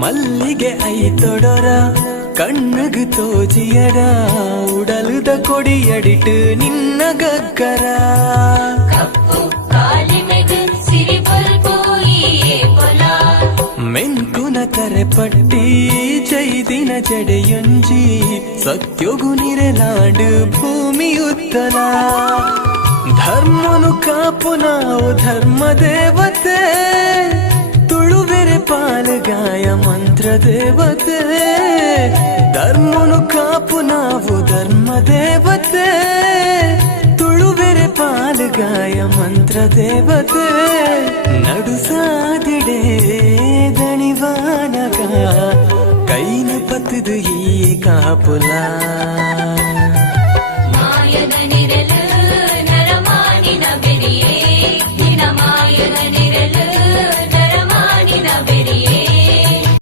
ಮಲ್ಲಿಗೆ ಐತೊಡರ ಕಣ್ಣುಗು ತೋಜಿಯಡ ಉಡಲುದ ಕೊಡಿಯಡಿಟ್ಟು ನಿನ್ನ ಗಗ್ಗರ ಮೆಂಕುನ ತರೆಪಟ್ಟಿ ಚೈದಿನ ಜಡೆಯೊಂಜಿ ಸತ್ಯೊಗು ನಿರೆಲಾಂಡು ಭೂಮಿ ಉತ್ತಲ ಧರ್ಮನು ಕಾಪುನ ಧರ್ಮ ದೇವತೆ ತುಳುವೆರೆ ಪಾಲಗಾಯ ಮಂತ್ರ ದೇವತೆ ಧರ್ಮನು ಕಾಪು ನಾವು ಧರ್ಮ ದೇವತೆ ತುಳುವೆರೆ ಪಾಲಗಾಯ ಮಂತ್ರ ದೇವತೆ ನಡು ಸಾದಿಡೆ ದಣಿವಾನಗ ಕೈನ ಪತ್ತದು ಈ ಕಾಪುಲ